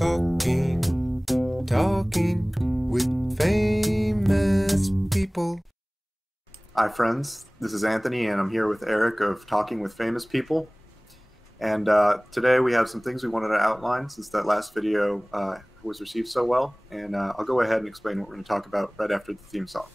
Talking with famous people. Hi friends, this is Anthony and I'm here with Eric of Talking with Famous People. And today we have some things we wanted to outline since that last video was received so well. And I'll go ahead and explain what we're going to talk about right after the theme song.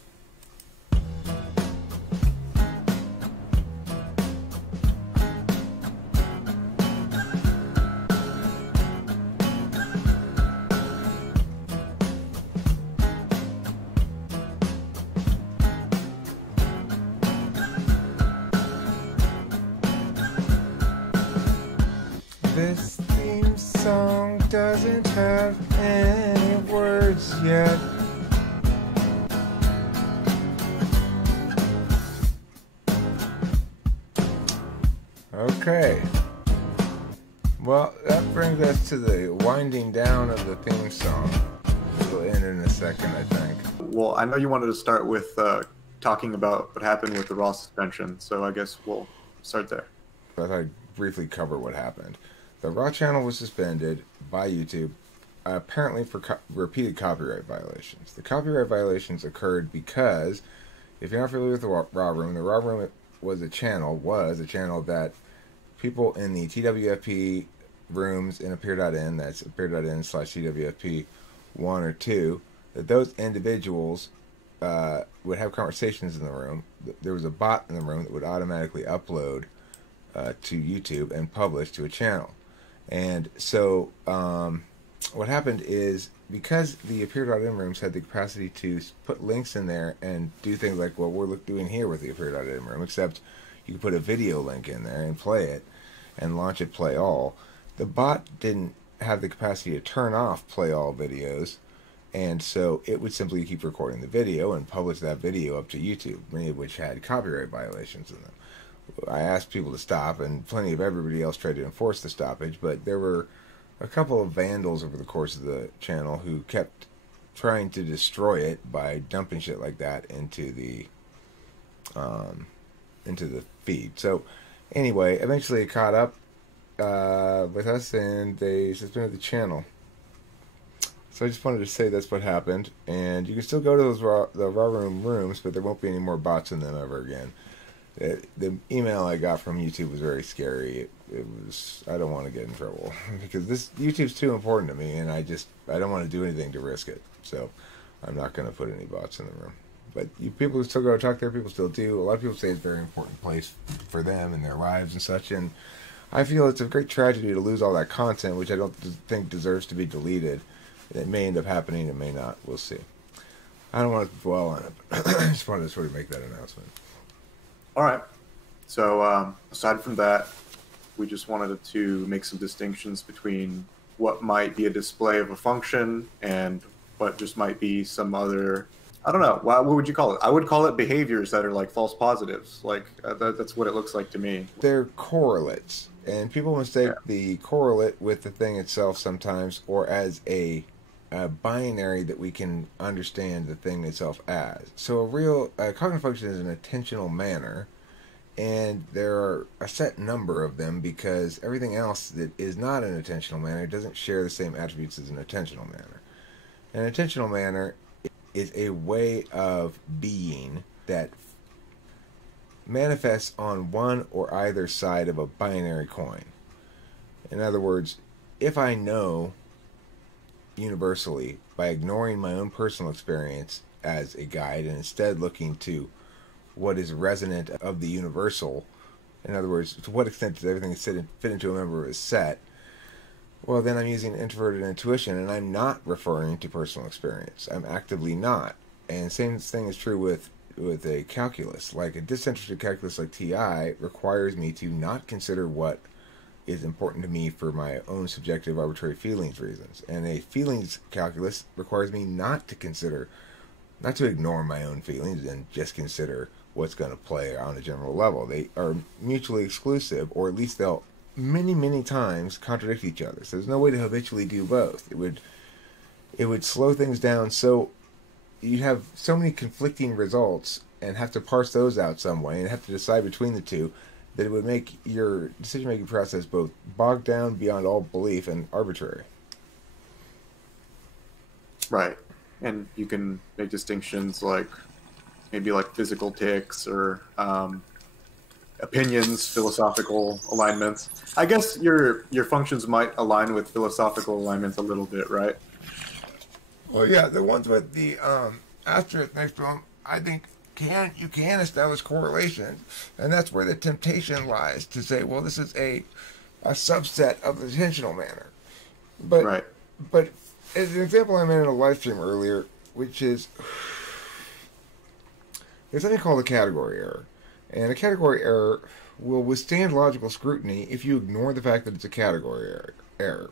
This theme song doesn't have any words yet. Okay. Well, that brings us to the winding down of the theme song. We'll end in a second, I think. Well, I know you wanted to start with talking about what happened with the Raw suspension, so I guess we'll start there. I thought I'd briefly cover what happened. The Raw channel was suspended by YouTube, apparently for repeated copyright violations. The copyright violations occurred because, if you're not familiar with the Raw Room was a channel that people in the TWFP rooms in appear.in, that's appear.in/TWFP 1 or 2, that those individuals would have conversations in the room. There was a bot in the room that would automatically upload to YouTube and publish to a channel. And so what happened is, because the appear.in rooms had the capacity to put links in there and do things like what we're doing here with the appear.in room, except you could put a video link in there and play it and launch it play all. The bot didn't have the capacity to turn off play all videos, and so it would simply keep recording the video and publish that video up to YouTube, many of which had copyright violations in them. I asked people to stop, and plenty of everybody else tried to enforce the stoppage, but there were a couple of vandals over the course of the channel who kept trying to destroy it by dumping shit like that into the feed. So anyway, eventually it caught up with us, and they suspended the channel. So I just wanted to say that's what happened, and you can still go to the Raw Room rooms, but there won't be any more bots in them ever again. The email I got from YouTube was very scary. It was, I don't want to get in trouble because YouTube's too important to me, and I don't want to do anything to risk it. So I'm not going to put any bots in the room. But people who still go to talk there, people still do. A lot of people say it's a very important place for them in their lives and such. And I feel it's a great tragedy to lose all that content, which I don't think deserves to be deleted. It may end up happening, it may not. We'll see. I don't want to dwell on it, but I just wanted to sort of make that announcement. All right. So aside from that, we just wanted to make some distinctions between what might be a display of a function and what just might be some other, I don't know, what would you call it? I would call it behaviors that are like false positives. Like that's what it looks like to me. They're correlates, and people mistake the correlate with the thing itself sometimes, or as a binary that we can understand the thing itself as. So a cognitive function is an attentional manner, and there are a set number of them because everything else that is not an attentional manner doesn't share the same attributes as an attentional manner. An attentional manner is a way of being that manifests on one or either side of a binary coin. In other words, if I know universally by ignoring my own personal experience as a guide and instead looking to what is resonant of the universal, in other words, to what extent does everything fit into a member of a set, well, then I'm using introverted intuition, and I'm not referring to personal experience. I'm actively not. And same thing is true with a calculus. Like a disinterested calculus like TI requires me to not consider what is important to me for my own subjective arbitrary feelings reasons. And a feelings calculus requires me not to ignore my own feelings and just consider what's going to play on a general level. They are mutually exclusive, or at least they'll many times contradict each other. So there's no way to habitually do both. It would slow things down, so you'd have so many conflicting results and have to parse those out some way and have to decide between the two, that it would make your decision-making process both bogged down beyond all belief and arbitrary. Right. And you can make distinctions like maybe like physical tics or opinions, philosophical alignments. I guess your functions might align with philosophical alignments a little bit, right? Well, yeah, the ones with the asterisk next to them, I think you can establish correlations, and that's where the temptation lies to say, well, this is a subset of the attentional manner. But Right. but as an example, I made in a live stream earlier, which is there's something called a category error, and a category error will withstand logical scrutiny if you ignore the fact that it's a category error.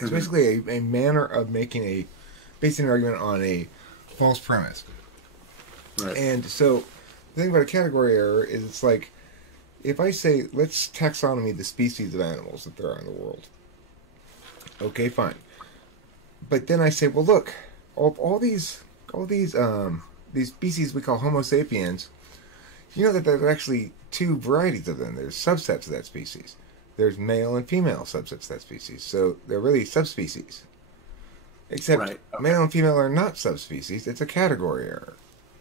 It's basically a manner of basing an argument on a false premise. Right. And so the thing about a category error is it's like if I say let's taxonomy the species of animals that there are in the world. Okay, fine. But then I say, well, look, all these species we call Homo sapiens, you know that there's actually two varieties of them. There's subsets of that species. There's male and female subsets of that species. So they're really subspecies. Except Right. Okay. male and female are not subspecies. It's a category error.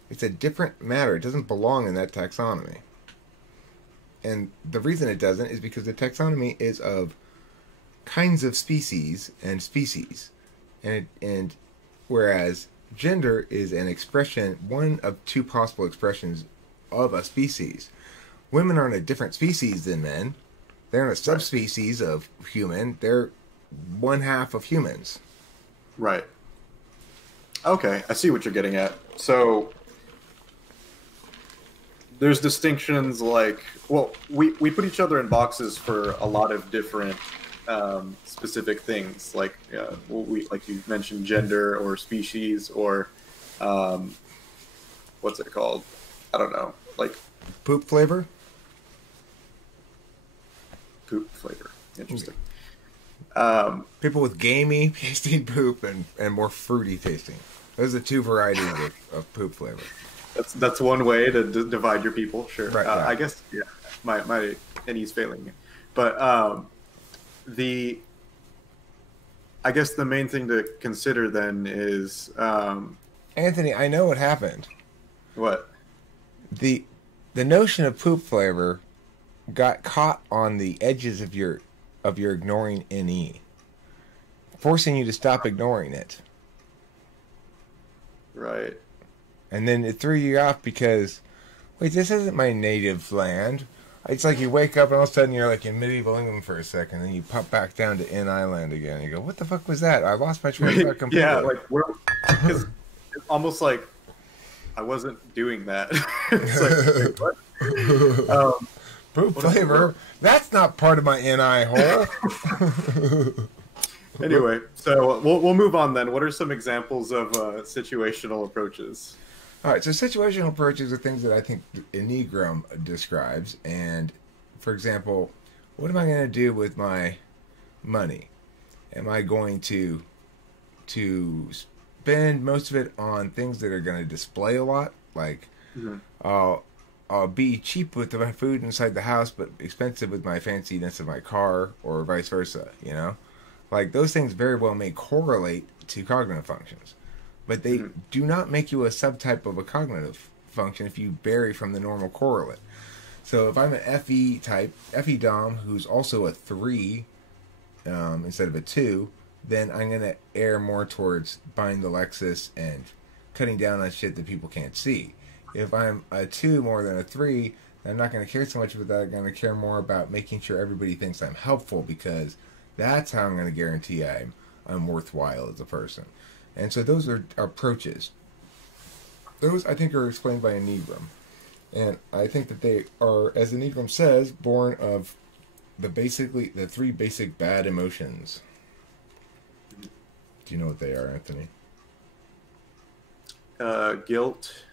It's a different matter. It doesn't belong in that taxonomy. And the reason it doesn't is because the taxonomy is of kinds of species and species. And whereas gender is an expression, one of two possible expressions of a species. Women aren't a different species than men. They're a subspecies of human. They're one half of humans. Right. Okay, I see what you're getting at. So there's distinctions like, well, we put each other in boxes for a lot of different specific things, like like you mentioned, gender or species or what's it called? I don't know, like Poop flavor? poop flavor. Interesting. People with gamey tasting poop and more fruity tasting. Those are the two varieties of poop flavor. That's one way to divide your people. Sure. Right, right. I guess yeah. My NE's failing me, but I guess the main thing to consider then is Anthony, I know what happened. what? The notion of poop flavor got caught on the edges of your ignoring NE, forcing you to stop ignoring it. Right. And then it threw you off because, wait, this isn't my native land. It's like you wake up and all of a sudden you're like in medieval England for a second, and then you pop back down to Island again. And you go, what the fuck was that? I lost my train of thought completely. Yeah, like because it's almost like I wasn't doing that. It's like, wait, what? Poop flavor? That's not part of my NI hole. Anyway, so we'll move on then. What are some examples of situational approaches? All right, so situational approaches are things that I think Enneagram describes. And, for example, what am I going to do with my money? Am I going to spend most of it on things that are going to display a lot? Like, I'll be cheap with my food inside the house, but expensive with my fanciness of my car, or vice versa, you know? Like, those things very well may correlate to cognitive functions. But they do not make you a subtype of a cognitive function if you vary from the normal correlate. So if I'm an FE type, FE Dom, who's also a 3 instead of a 2, then I'm going to err more towards buying the Lexus and cutting down on shit that people can't see. If I'm a 2 more than a 3, then I'm not going to care so much about that. I'm going to care more about making sure everybody thinks I'm helpful, because that's how I'm going to guarantee I'm worthwhile as a person. And so those are approaches. Those, I think, are explained by Enneagram. And I think that they are, as Enneagram says, born of the 3 basic bad emotions. Do you know what they are, Anthony? Guilt,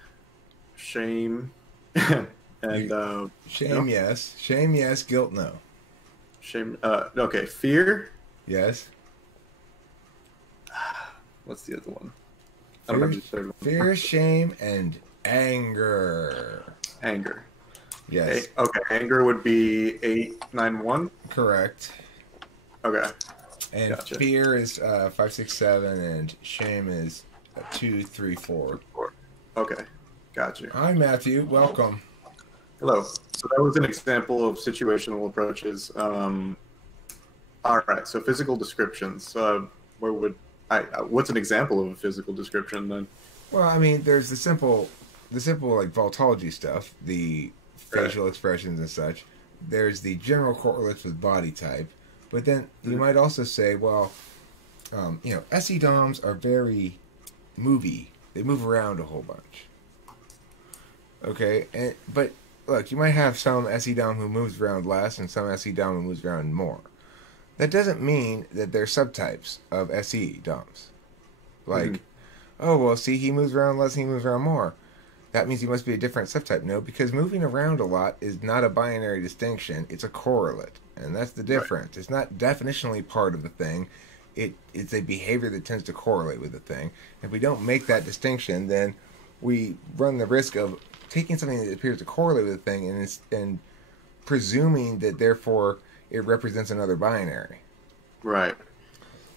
shame, and shame, yes. Shame, yes. Guilt, no. Shame. Okay, fear. Yes. What's the other one? I don't remember the third one. Fear, shame, and anger. Anger. Yes. Okay, anger would be 891. Correct. Okay. And Gotcha. fear is 5, 6, 7, and shame is 2, 3, 4. Okay, gotcha. Hi, Matthew. Welcome. Hello. So that was an example of situational approaches. All right. So physical descriptions. Where would what's an example of a physical description then? Well, I mean, there's the simple like voltology stuff, the Right. facial expressions and such. There's the general correlates with body type, but then you Mhm. might also say, well, SE DOMs are very movie. They move around a whole bunch. Okay, but look, you might have some SE DOM who moves around less and some SE DOM who moves around more. That doesn't mean that they're subtypes of SE DOMs. Mhm. Like, oh well, see, he moves around less, he moves around more. That means he must be a different subtype. No, because moving around a lot is not a binary distinction. It's a correlate, and that's the Right. difference. It's not definitionally part of the thing. It's a behavior that tends to correlate with the thing. If we don't make that distinction, then we run the risk of taking something that appears to correlate with a thing and presuming that therefore it represents another binary. Right.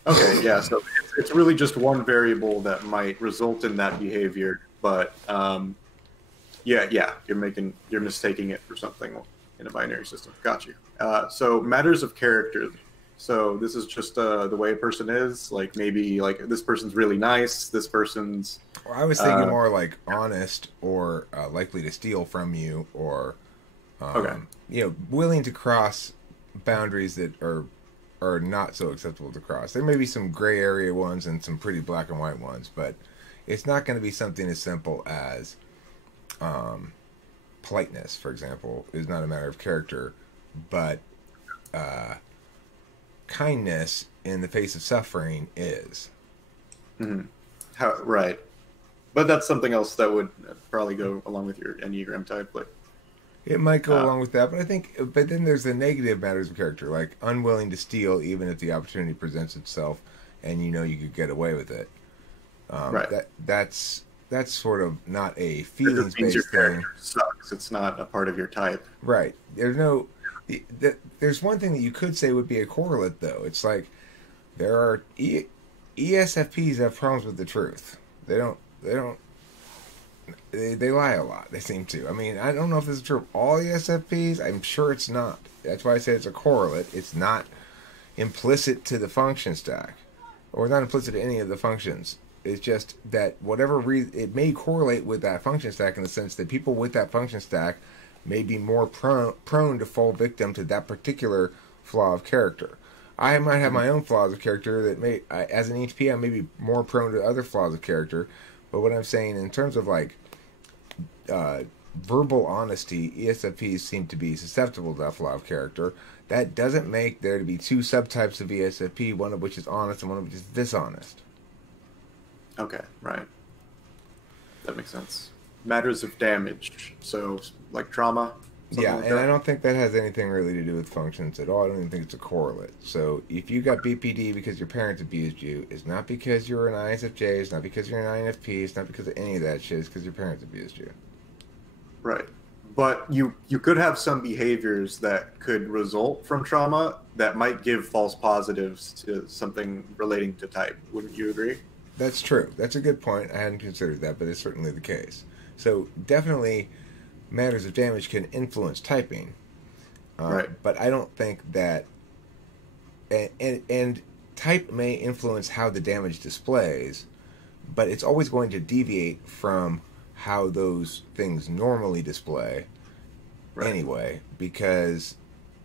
Okay. Yeah. So it's really just one variable that might result in that behavior, but yeah, you're mistaking it for something in a binary system. Got you. So matters of character. So this is just the way a person is. Like maybe like this person's really nice. This person's Well, I was thinking uh, more like honest or likely to steal from you or okay. willing to cross boundaries that are not so acceptable to cross. There may be some gray area ones and some pretty black and white ones, but it's not going to be something as simple as politeness, for example, is not a matter of character, but kindness in the face of suffering is. Mhm. Right. But that's something else that would probably go along with your Enneagram type. Like, It might go uh, along with that, but then there's the negative matters of character, like unwilling to steal even if the opportunity presents itself, and you know you could get away with it. right. That's sort of not a It just feelings means your based thing, character sucks. It's not a part of your type. right? There's one thing that you could say would be a correlate though. It's like there are ESFPs have problems with the truth. They lie a lot. They seem to. I mean, I don't know if this is true of all ESFPs. I'm sure it's not. That's why I say it's a correlate. It's not implicit to the function stack, or not implicit to any of the functions. It's just that whatever reason it may correlate with that function stack in the sense that people with that function stack may be more prone to fall victim to that particular flaw of character. I might have my own flaws of character that as an HP, I may be more prone to other flaws of character. But what I'm saying in terms of like verbal honesty, ESFPs seem to be susceptible to that flaw of character. That doesn't make there to be two subtypes of ESFP, one of which is honest and one of which is dishonest. Okay, right. That makes sense. Matters of damage. So, like trauma, something Yeah, like and I that. don't think that has anything really to do with functions at all. I don't even think it's a correlate. So if you got BPD because your parents abused you, it's not because you're an ISFJ, it's not because you're an INFP, it's not because of any of that shit, it's because your parents abused you. Right. But you could have some behaviors that could result from trauma that might give false positives to something relating to type. Wouldn't you agree? That's true. That's a good point. I hadn't considered that, but it's certainly the case. So definitely matters of damage can influence typing, Right. but I don't think that and type may influence how the damage displays, but it's always going to deviate from how those things normally display Right. anyway, because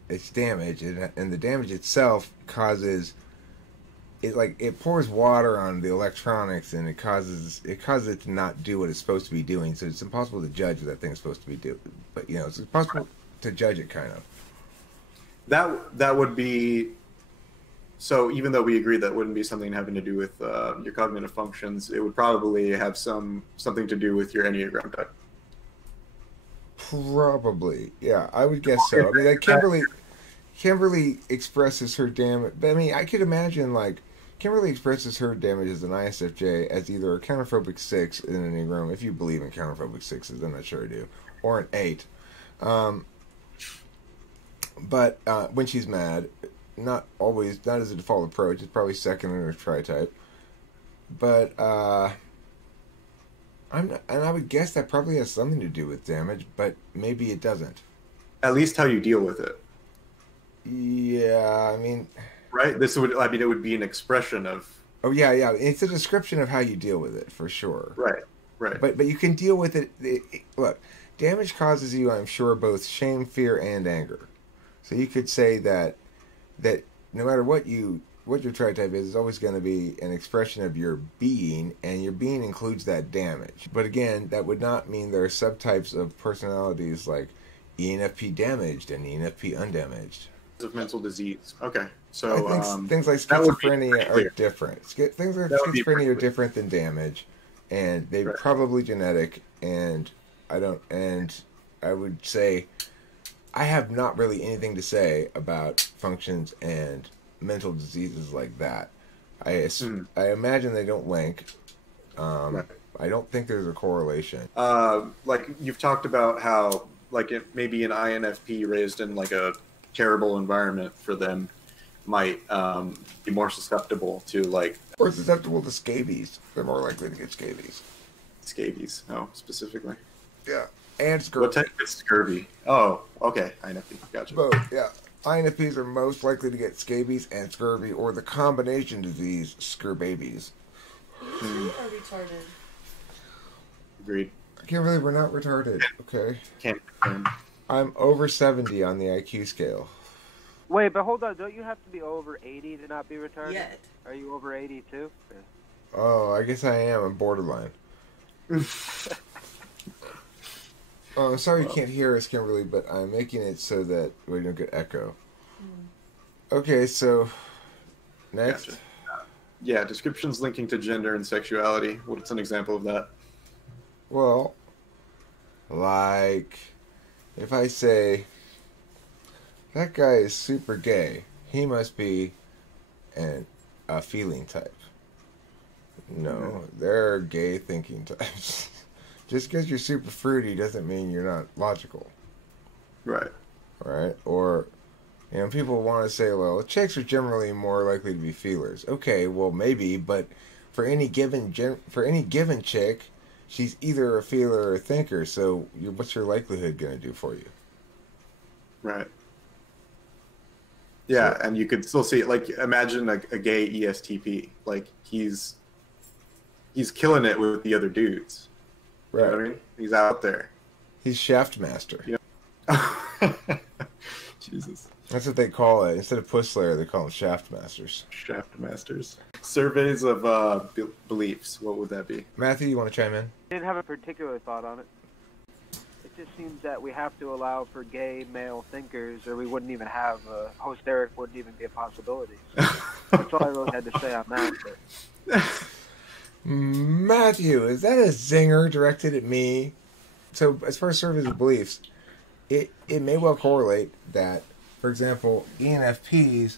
it's damage, and the damage itself causes it pours water on the electronics, and it causes it to not do what it's supposed to be doing. So it's impossible to judge what that thing's supposed to be doing. But it's impossible to judge it, kind of. That would be so. Even though we agree that wouldn't be something having to do with your cognitive functions, it would probably have something to do with your Enneagram type. Probably, yeah, I would guess so. I mean, like Kimberly expresses her damage. I mean, I could imagine like Kimberly expresses her damage as an ISFJ as either a counterphobic 6 in an Enneagram, if you believe in counterphobic 6s, I'm not sure I do, or an 8. But when she's mad, not as a default approach. It's probably second or tri-type. But I would guess that probably has something to do with damage, but maybe it doesn't. At least how you deal with it. Yeah, I mean, right? It would be an expression of. Oh yeah. It's a description of how you deal with it for sure. Right. But you can deal with it. Look, damage causes you, I'm sure, both shame, fear, and anger. So you could say that no matter what your tri-type is, it's always going to be an expression of your being, and your being includes that damage. But again, that would not mean there are subtypes of personalities like ENFP damaged and ENFP undamaged. Of mental disease. Okay, so I think things like schizophrenia are different. Things like schizophrenia are different than damage, and they're probably genetic. And I would say I have not really anything to say about functions and mental diseases like that. I imagine they don't link. I don't think there's a correlation. Like you've talked about how maybe an INFP raised in like a terrible environment for them might be more susceptible to Or susceptible to scabies. They're more likely to get scabies. Scabies, specifically. Yeah, and scurvy. What type is scurvy? Oh, okay, INFP, gotcha. Both, yeah. INFPs are most likely to get scabies and scurvy, or the combination disease, scurbabies. You are retarded. Agreed. I can't believe we're not retarded, okay? Can't. I'm over 70 on the IQ scale. Wait, but hold on. Don't you have to be over 80 to not be retarded? Yet. Are you over 80 too? Oh, I guess I am. I'm borderline. Oh, I'm sorry you can't hear us, Kimberly, but I'm making it so that we don't get echo. Okay, so next. Gotcha. Yeah, descriptions linking to gender and sexuality. What's an example of that? Well, like, if I say, that guy is super gay, he must be a feeling type. No, there are gay thinking types. Just because you're super fruity doesn't mean you're not logical. Right. Right? Or, people want to say, well, chicks are generally more likely to be feelers. Okay, well, maybe, but for any given chick, she's either a feeler or a thinker, so what's your likelihood going to do for you? Right. Yeah, and you could still see it. Imagine a gay ESTP. He's killing it with the other dudes. Right. You know what I mean? He's out there. He's shaft master. Jesus. That's what they call it. Instead of push slayer, they call them shaft masters. Shaft masters. Surveys of beliefs. What would that be? Matthew, you want to chime in? I didn't have a particular thought on it. It just seems that we have to allow for gay male thinkers, or we wouldn't even have hosteric wouldn't even be a possibility. So that's all I really had to say on that. But. Matthew, is that a zinger directed at me? So, as far as surveys of beliefs, it may well correlate that, for example, ENFPs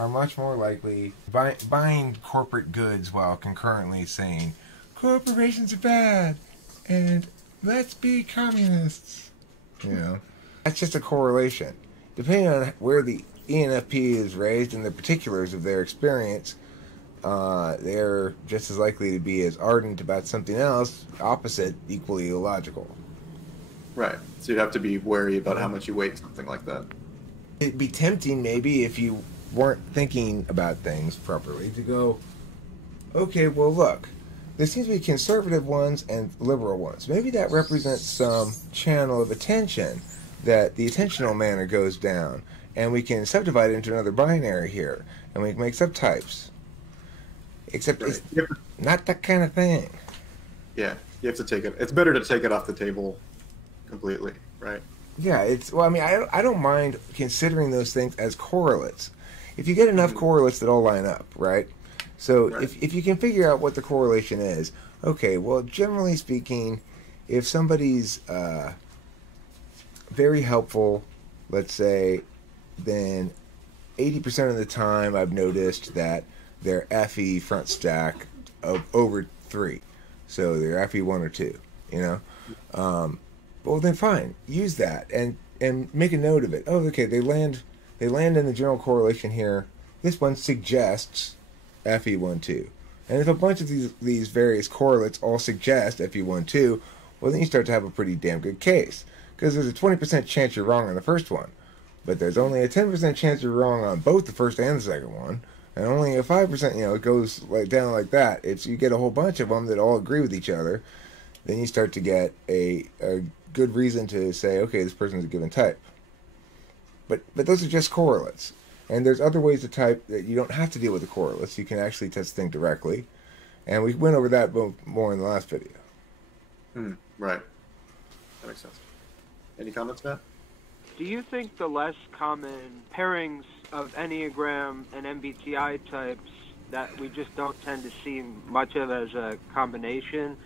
are much more likely buying corporate goods while concurrently saying, corporations are bad, and let's be communists. That's just a correlation. Depending on where the ENFP is raised and the particulars of their experience, they're just as likely to be as ardent about something else, opposite, equally illogical. Right. So you'd have to be wary about how much you weight something like that. It'd be tempting, maybe, if you weren't thinking about things properly, to go, okay, well, look, there seems to be conservative ones and liberal ones. Maybe that represents some channel of attention that the attentional manner goes down, and we can subdivide it into another binary here, and we can make subtypes. Except it's not that kind of thing. Yeah, you have to take it. It's better to take it off the table completely, right? Yeah, I don't mind considering those things as correlates. If you get enough correlates that all line up, right? So if you can figure out what the correlation is, okay, well, generally speaking, if somebody's very helpful, let's say, then 80% of the time I've noticed that their FE front stack of over 3. So they're FE 1 or 2, well then fine, use that and make a note of it. Oh, okay, they land they land in the general correlation here. This one suggests FE12. And if a bunch of these various correlates all suggest FE12, well, then you start to have a pretty damn good case. Because there's a 20% chance you're wrong on the first one. But there's only a 10% chance you're wrong on both the first and the second one. And only a 5%, it goes down like that. If you get a whole bunch of them that all agree with each other, then you start to get a good reason to say, okay, this person's a given type. But those are just correlates. And there's other ways to type that you don't have to deal with the correlates. You can actually test things directly. And we went over that more in the last video. Right. That makes sense. Any comments, Matt? Do you think the less common pairings of Enneagram and MBTI types that we just don't tend to see much of as a combination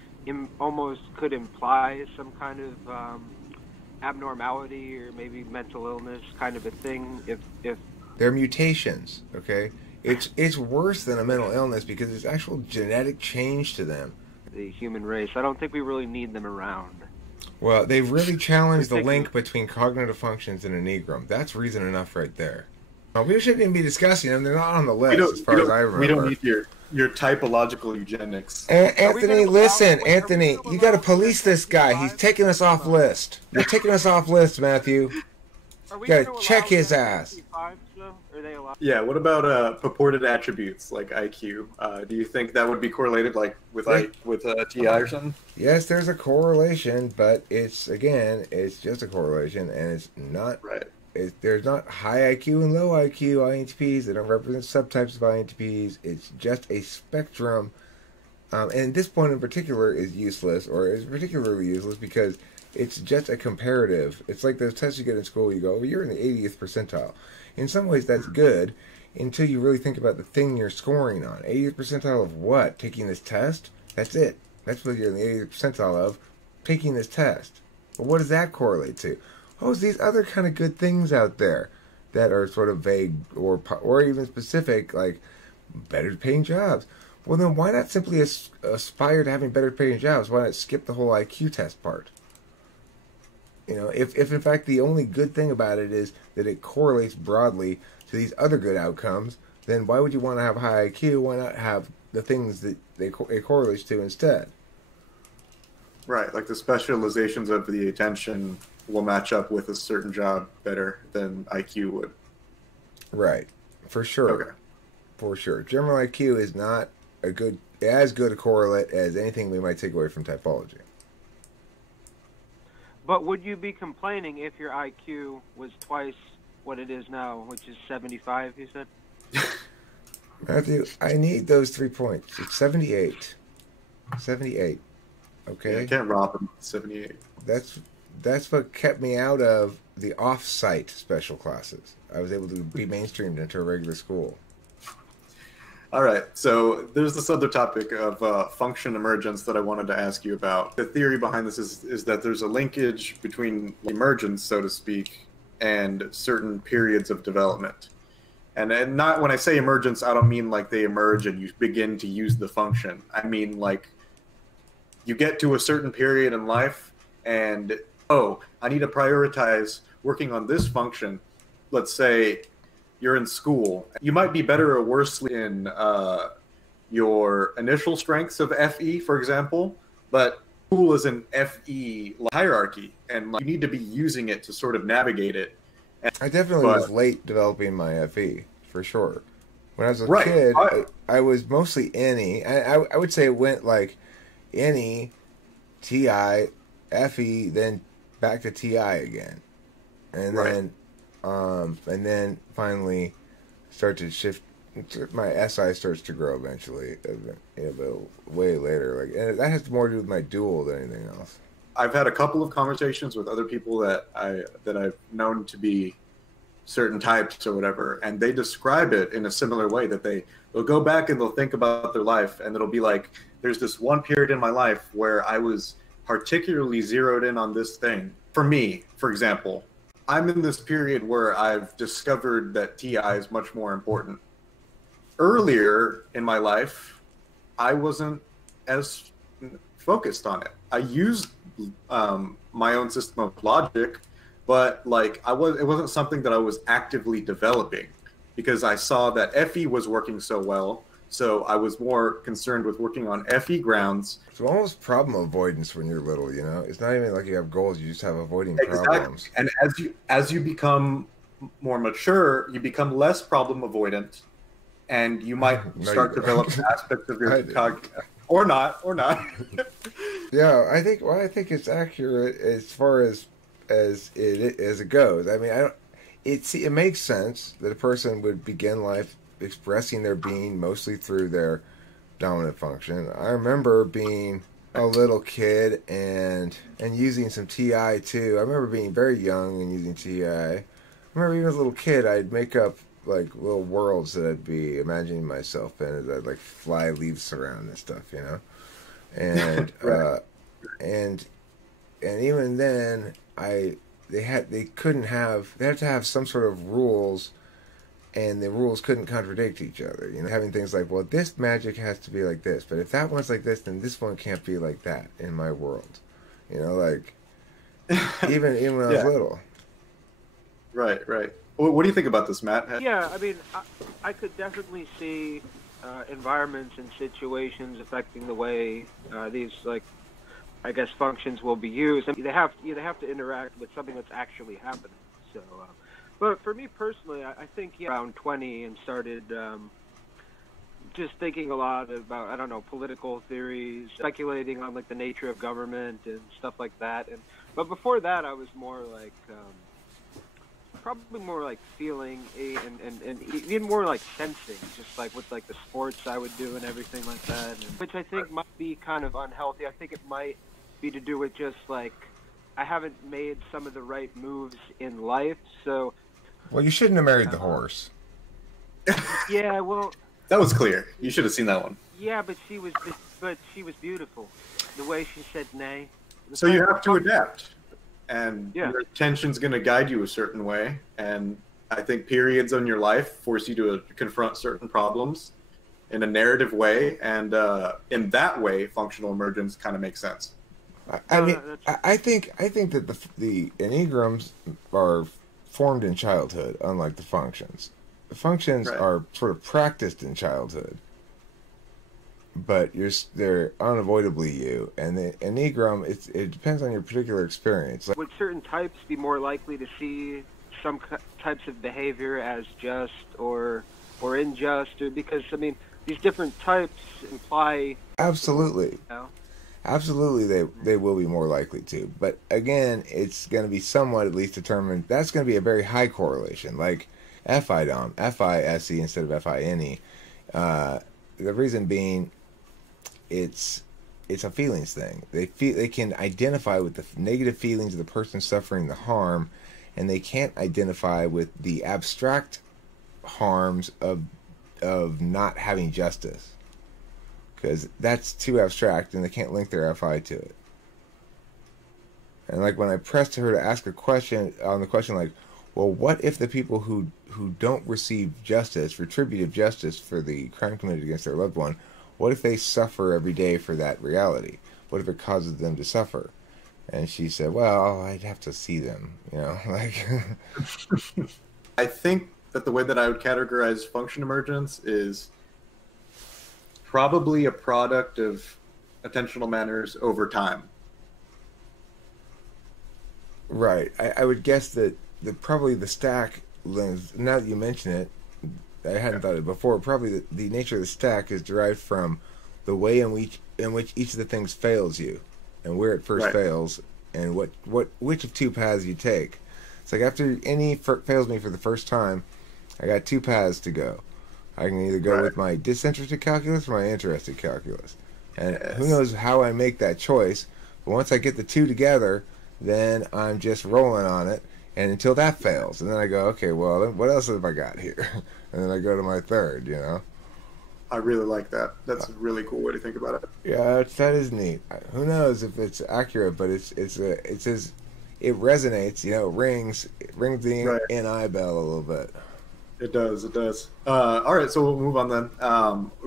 almost could imply some kind of abnormality or maybe mental illness kind of a thing if they're mutations, okay? It's worse than a mental illness because it's actual genetic change to them. The human race, I don't think we really need them around. Well, they've really challenged the link between cognitive functions and Enneagram. That's reason enough right there. Well, we shouldn't even be discussing them. They're not on the list as far as I remember. We don't need your typological eugenics. Anthony, listen, Anthony, you got to police this guy. He's taking us off list. You're taking us off list, Matthew. You got to check his ass. Yeah, what about purported attributes like IQ? Do you think that would be correlated like with TI or something? Yes, there's a correlation, but it's just a correlation, and it's not right. There's not high IQ and low IQ INTPs. They don't represent subtypes of INTPs. It's just a spectrum, and this point in particular is useless, or is particularly useless because it's just a comparative. It's like those tests you get in school. You go, well, you're in the 80th percentile. In some ways, that's good until you really think about the thing you're scoring on. 80th percentile of what? Taking this test? That's it. That's what you're in the 80th percentile of, taking this test. But what does that correlate to? Oh, it's these other kind of good things out there that are sort of vague or even specific, like better paying jobs. Well, then why not simply aspire to having better paying jobs? Why not skip the whole IQ test part? If in fact the only good thing about it is that it correlates broadly to these other good outcomes, then why would you want to have high IQ? Why not have the things that it correlates to instead? Right, like the specializations of the attention will match up with a certain job better than IQ would. Right, for sure. Okay. For sure. General IQ is not as good a correlate as anything we might take away from typology. But would you be complaining if your IQ was twice what it is now, which is 75, you said? Matthew, I need those 3 points. It's 78. 78. Okay? Yeah, I can't rob him 78. That's what kept me out of the off-site special classes. I was able to be mainstreamed into a regular school. All right, so there's this other topic of function emergence that I wanted to ask you about. The theory behind this is that there's a linkage between emergence, so to speak, and certain periods of development. And not when I say emergence, I don't mean like they emerge and you begin to use the function. I mean like you get to a certain period in life and, oh, I need to prioritize working on this function. Let's say you're in school. You might be better or worse in your initial strengths of FE, for example, but school is an FE hierarchy, and like, you need to be using it to sort of navigate it. I definitely was late developing my FE, for sure. When I was a kid, I was mostly NE. I would say it went like NE, TI, FE, then back to TI again. And then finally start to shift. My SI starts to grow eventually, but way later. And that has more to do with my dual than anything else. I've had a couple of conversations with other people that I've known to be certain types or whatever, and they describe it in a similar way, that they'll go back and they'll think about their life, and it'll be like, there's this one period in my life where I was particularly zeroed in on this thing. For me, for example, I'm in this period where I've discovered that TI is much more important. Earlier in my life, I wasn't as focused on it. I used my own system of logic, but like it wasn't something that I was actively developing because I saw that FE was working so well. So I was more concerned with working on FE grounds. It's almost problem avoidance when you're little, you know? It's not even like you have goals, you just have avoiding Exactly. problems. And as you become more mature, you become less problem avoidant, and you might start developing aspects of your or not. Yeah, I think it's accurate as far as it goes. I mean, it makes sense that a person would begin life expressing their being mostly through their dominant function. I remember being a little kid and using some TI too. I remember being very young and using TI. I remember even as a little kid, I'd make up like little worlds that I'd be imagining myself in as I'd like fly leaves around and stuff, you know. And Right. and even then, they had to have some sort of rules, and the rules couldn't contradict each other. You know, having things like, well, this magic has to be like this, but if that one's like this, then this one can't be like that in my world. You know, like even when I was little. Right, right. What do you think about this, Matt? Yeah, I mean, I could definitely see environments and situations affecting the way these, like, I guess, functions will be used. I mean, they have to interact with something that's actually happening. So, but for me personally, I think around 20 and started just thinking a lot about, I don't know, political theories, speculating on like the nature of government and stuff like that. But before that, I was more like. Probably more like feeling and even more like sensing, just like with like the sports I would do and everything like that, which I think might be kind of unhealthy. I think it might be to do with just like I haven't made some of the right moves in life, so. Well, you shouldn't have married the horse. Yeah, well. That was clear. You should have seen that one. Yeah, but she was beautiful. The way she said nay. So you have to adapt. And yeah. Your attention's going to guide you a certain way. And I think periods in your life force you to confront certain problems in a narrative way. And in that way, functional emergence kind of makes sense. I think that the enneagrams are formed in childhood, unlike the functions. The functions are sort of practiced in childhood. But they're unavoidably you, and the Enneagram, it depends on your particular experience. Would certain types be more likely to see some types of behavior as just or unjust, or because I mean these different types imply absolutely, you know? Absolutely they will be more likely to. But again, it's going to be somewhat at least determined. That's going to be a very high correlation, like FIDOM, FISE instead of FINE. The reason being. It's a feelings thing. They can identify with the negative feelings of the person suffering the harm, and they can't identify with the abstract harms of not having justice, because that's too abstract, and they can't link their FI to it. And like when I pressed her to ask a question on the question like, well, what if the people who don't receive justice, retributive justice for the crime committed against their loved one, what if they suffer every day for that reality? What if it causes them to suffer? And she said, well, I'd have to see them, you know, like. I think that the way that I would categorize function emergence is probably a product of attentional manners over time. Right. I would guess that probably the stack lens, now that you mention it, I hadn't thought of it before. Probably the nature of the stack is derived from the way in which each of the things fails you, and where it first fails, and which of two paths you take. It's like after any fails me for the first time, I got two paths to go. I can either go with my disinterested calculus or my interested calculus, and who knows how I make that choice. But once I get the two together, then I'm just rolling on it. And until that fails, and then I go, okay, well, then what else have I got here? And then I go to my third, you know. I really like that. That's a really cool way to think about it. Yeah, that is neat. Who knows if it's accurate, but it resonates, you know, it rings the NI bell a little bit. It does. All right, so we'll move on then.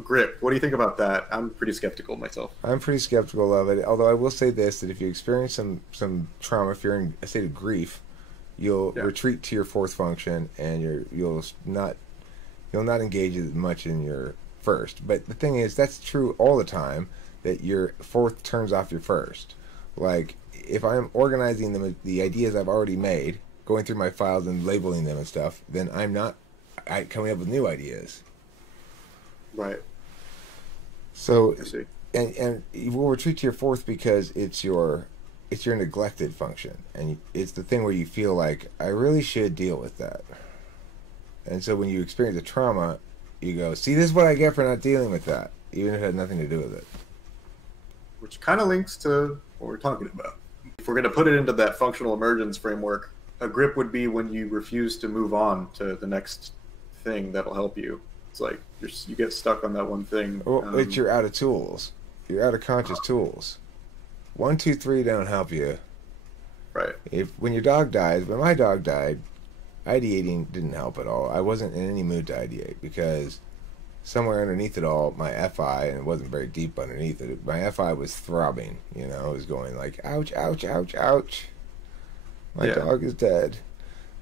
Grip, what do you think about that? I'm pretty skeptical myself. I'm pretty skeptical of it, although I will say this, that if you experience some trauma, if you're in a state of grief, you'll Yeah. retreat to your fourth function, and you'll not engage as much in your first. But the thing is, that's true all the time, that your fourth turns off your first. Like, if I'm organizing them, the ideas I've already made, going through my files and labeling them and stuff, then I'm not coming up with new ideas. Right. So, I see. and you will retreat to your fourth because it's your neglected function, and it's the thing where you feel like, I really should deal with that. And so when you experience a trauma, you go, see, this is what I get for not dealing with that, even if it had nothing to do with it. Which kind of links to what we're talking about. If we're going to put it into that functional emergence framework, a grip would be when you refuse to move on to the next thing that'll help you. It's like you get stuck on that one thing. Well, it's you're out of tools. You're out of conscious tools. 1, 2, 3 don't help you. Right. When your dog dies, when my dog died, ideating didn't help at all. I wasn't in any mood to ideate because somewhere underneath it all, my FI, and it wasn't very deep underneath it, my FI was throbbing. You know, it was going like, ouch, ouch, ouch, ouch. My dog is dead.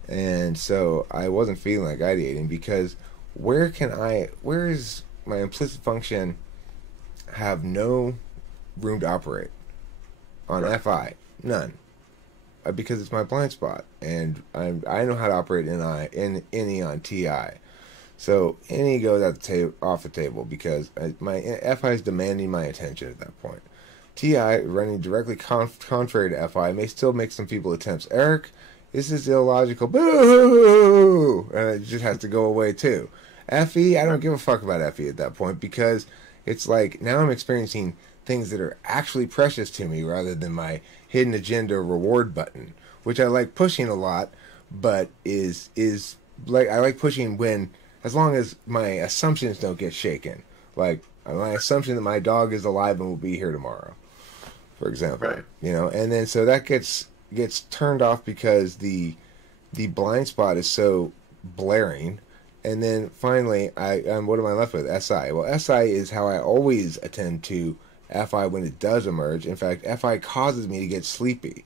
And so I wasn't feeling like ideating because where is my implicit function have no room to operate on FI? None. Because it's my blind spot, and I know how to operate in NE on TI. So NE goes off the table because my FI is demanding my attention at that point. TI, running directly contrary to FI, may still make some people attempts. Eric, this is illogical. Boo! And it just has to go away too. FE, I don't give a fuck about FE at that point because it's like now I'm experiencing things that are actually precious to me rather than my hidden agenda reward button, which I like pushing a lot, but is like I like pushing when as long as my assumptions don't get shaken. Like my assumption that my dog is alive and will be here tomorrow, for example. Right. You know, and then so that gets turned off because the blind spot is so blaring. And then finally, what am I left with? SI. Well, SI is how I always attend to FI when it does emerge. In fact, FI causes me to get sleepy,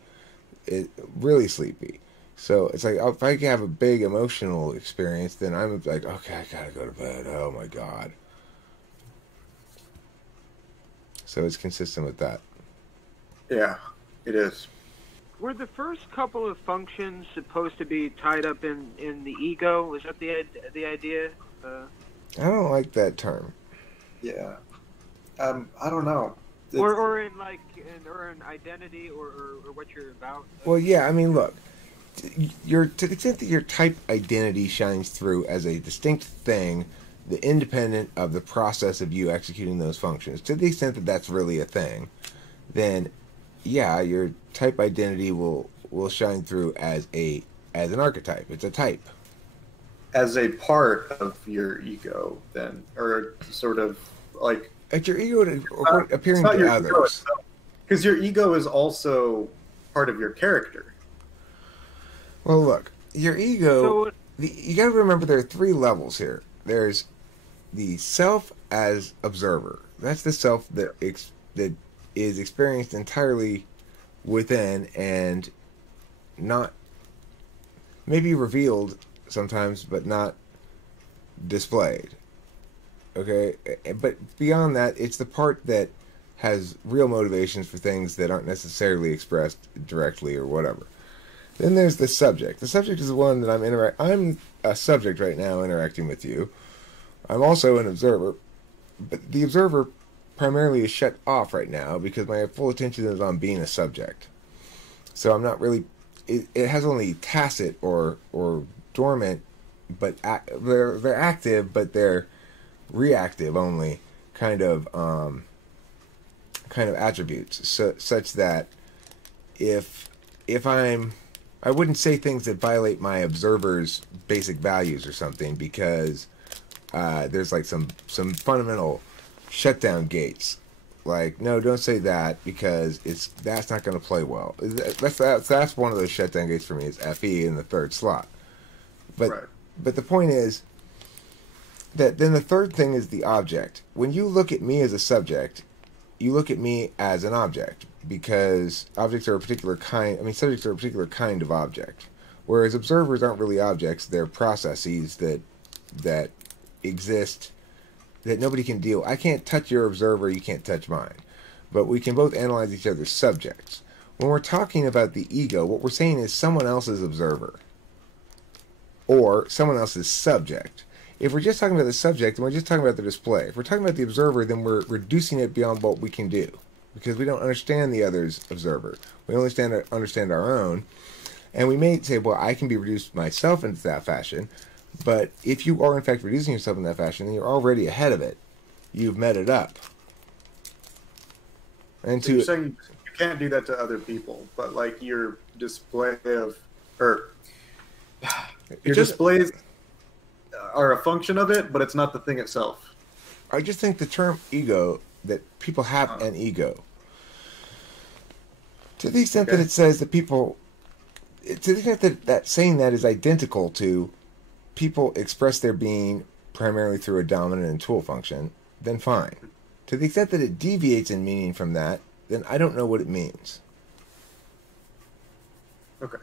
really sleepy. So it's like if I have a big emotional experience, then I'm like, okay, I gotta go to bed. Oh my god. So it's consistent with that. Yeah, it is. Were the first couple of functions supposed to be tied up in the ego? Was that the idea? I don't like that term. Yeah. I don't know. Or in an identity or what you're about. Well, yeah. I mean, look, to the extent that your type identity shines through as a distinct thing, the independent of the process of you executing those functions. To the extent that that's really a thing, then yeah, your type identity will shine through as an archetype. It's a type. As a part of your ego, then, or sort of like. At your ego appearing to others. Because your ego is also part of your character. Well, look, your ego, you got to remember there are 3 levels here. There's the self as observer. That's the self that is experienced entirely within and not maybe revealed sometimes, but not displayed. Okay, but beyond that, it's the part that has real motivations for things that aren't necessarily expressed directly or whatever. Then there's the subject. The subject is the one that I'm a subject right now interacting with you. I'm also an observer, but the observer primarily is shut off right now because my full attention is on being a subject. So I'm not really. It has only tacit or dormant, but they're active, but they're reactive only kind of attributes, such that if I wouldn't say things that violate my observer's basic values or something because there's like some fundamental shutdown gates. Like, no, don't say that because that's not going to play well. That's one of those shutdown gates for me is FE in the 3rd slot. But Right. But the point is that then the third thing is the object. When you look at me as a subject, you look at me as an object because objects are a particular kind. I mean, subjects are a particular kind of object. Whereas observers aren't really objects; they're processes that exist that nobody can deal. I can't touch your observer; you can't touch mine. But we can both analyze each other's subjects. When we're talking about the ego, what we're saying is someone else's observer or someone else's subject. If we're just talking about the subject, then we're just talking about the display. If we're talking about the observer, then we're reducing it beyond what we can do because we don't understand the other's observer. We only understand our own. And we may say, well, I can be reduced myself into that fashion. But if you are, in fact, reducing yourself in that fashion, then you're already ahead of it. You've met it up. And so you're saying you can't do that to other people, but like your display of, or your displays are a function of it, but it's not the thing itself. I just think the term ego, that people have an ego. To the extent that it says that people, to the extent that saying that is identical to people express their being primarily through a dominant and tool function, then fine. To the extent that it deviates in meaning from that, then I don't know what it means. Okay.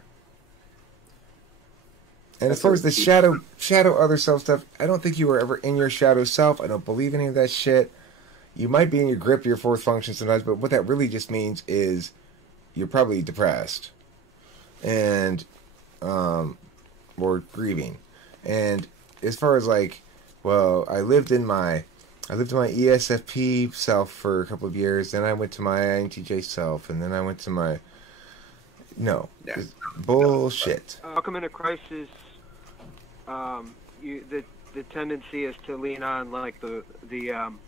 And as far as the shadow other self stuff, I don't think you were ever in your shadow self. I don't believe any of that shit. You might be in your grip, your fourth function sometimes, but what that really just means is you're probably depressed and or grieving. And as far as like, well, I lived in my ESFP self for a couple of years, then I went to my INTJ self, and then I went to my... No. Yeah. Bullshit. How come in a crisis, the tendency is to lean on like the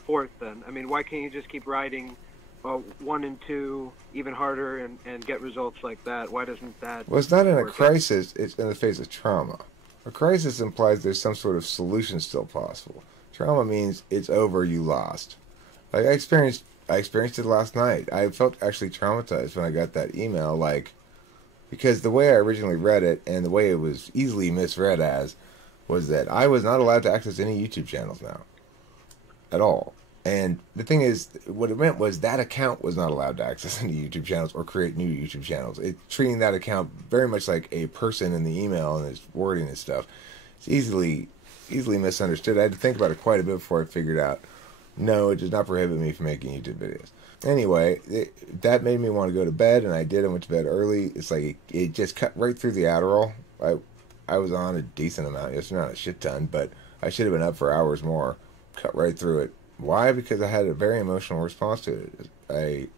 fourth then? I mean, why can't you just keep writing 1 and 2 even harder and get results like that? Why doesn't that... Well, it's not in a crisis, it's in the face of trauma. A crisis implies there's some sort of solution still possible. Trauma means it's over, you lost. Like I experienced it last night. I felt actually traumatized when I got that email, like, because the way I originally read it and the way it was easily misread as was that I was not allowed to access any YouTube channels now. At all. And the thing is, what it meant was that account was not allowed to access any YouTube channels or create new YouTube channels. Treating that account very much like a person in the email and its wording and stuff. It's easily misunderstood. I had to think about it quite a bit before I figured out, no, it does not prohibit me from making YouTube videos. Anyway, that made me want to go to bed, and I did. I went to bed early. It's like it just cut right through the Adderall. I was on a decent amount yesterday, not a shit ton, but I should have been up for hours more. Cut right through it. Why? Because I had a very emotional response to it. There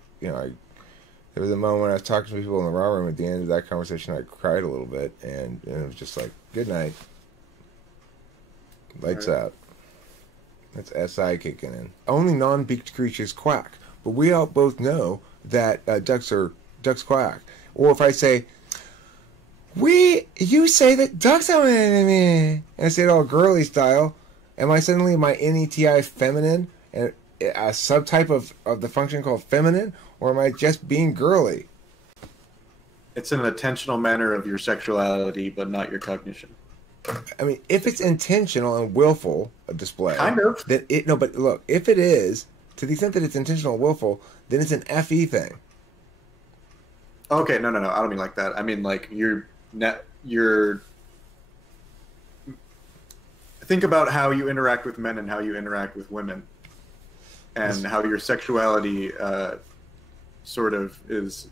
was a moment when I was talking to people in the raw room. At the end of that conversation, I cried a little bit, and it was just like, good night. Lights out. That's SI kicking in. Only non-beaked creatures quack. But we all both know that ducks quack. Or if I say, you say that ducks are and I say it all girly style, am I suddenly my NETI feminine and a subtype of the function called feminine? Or am I just being girly? It's an intentional manner of your sexuality, but not your cognition. I mean, if it's intentional and willful, a display, kind of. Then but look, if it is, to the extent that it's intentional and willful, then it's an FE thing. Okay, no, I don't mean like that. I mean like your think about how you interact with men and how you interact with women, and how your sexuality sort of is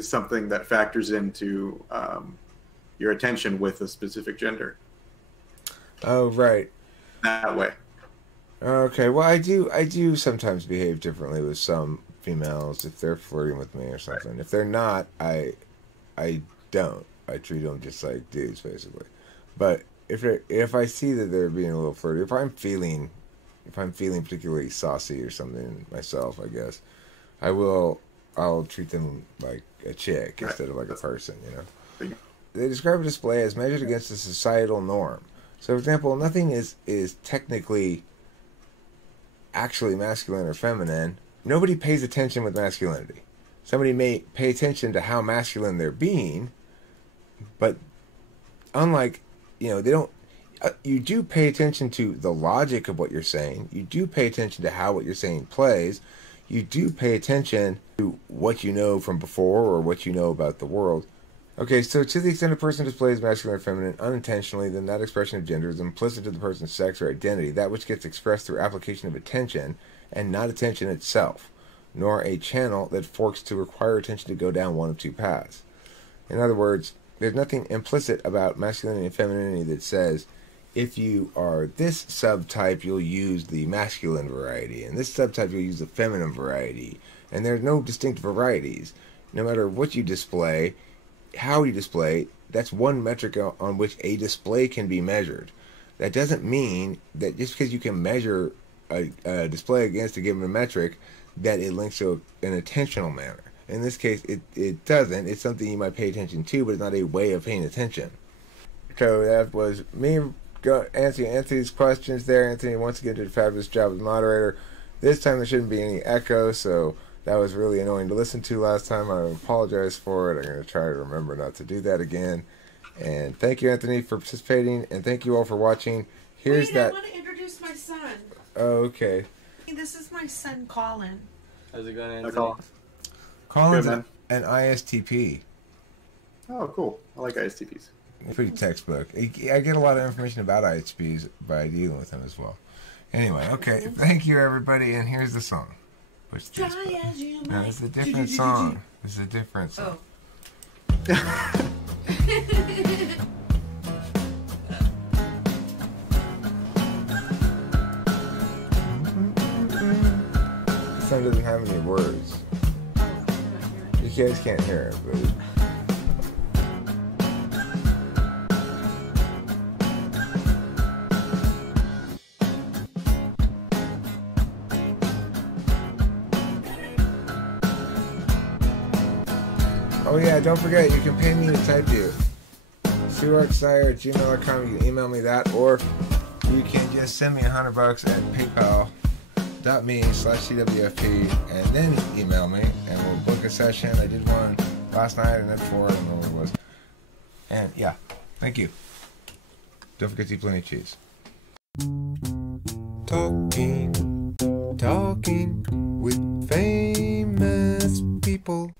something that factors into your attention with a specific gender. Oh, right. That way. Okay, well, I do sometimes behave differently with some females if they're flirting with me or something. Right. If they're not, I don't. I treat them just like dudes, basically. But if I see that they're being a little flirty, if I'm feeling particularly saucy or something myself, I guess, I'll treat them like a chick instead of like a person, you know. They describe a display as measured against a societal norm. So, for example, nothing is technically actually masculine or feminine. Nobody pays attention with masculinity. Somebody may pay attention to how masculine they're being, but unlike, they don't. You do pay attention to the logic of what you're saying. You do pay attention to how what you're saying plays. You do pay attention to what you know from before or what you know about the world. Okay, so to the extent a person displays masculine or feminine unintentionally, then that expression of gender is implicit to the person's sex or identity, that which gets expressed through application of attention, and not attention itself, nor a channel that forks to require attention to go down one of two paths. In other words, there's nothing implicit about masculinity and femininity that says, if you are this subtype, you'll use the masculine variety, and this subtype, you'll use the feminine variety. And there's no distinct varieties. No matter what you display, how you display, that's one metric on which a display can be measured. That doesn't mean that just because you can measure a display against a given metric, that it links to an attentional manner. In this case, it doesn't. It's something you might pay attention to, but it's not a way of paying attention. So that was me answering Anthony's questions there. Anthony once again did a fabulous job as moderator. This time there shouldn't be any echo, so that was really annoying to listen to last time. I apologize for it. I'm going to try to remember not to do that again. And thank you, Anthony, for participating, and thank you all for watching. Here's I want to introduce my son. Oh, okay. This is my son, Colin. How's it going, Anthony? Colin. Colin's Good, an ISTP. Oh, cool. I like ISTPs. Pretty textbook. I get a lot of information about ISTPs by dealing with them as well. Anyway, okay. Thank you, everybody, and here's the song. Push this button. No, it's a different song. This is a different song. This song doesn't have any words. You guys can't hear it, but... Oh yeah, don't forget, you can pay me to type you. SuartSire@gmail.com. You can email me that, or you can just send me $100 at paypal.me/CWFP, and then email me, and we'll book a session. I did one last night, and then 4, I don't know what it was. And yeah, thank you. Don't forget to eat plenty of cheese. Talking with famous people.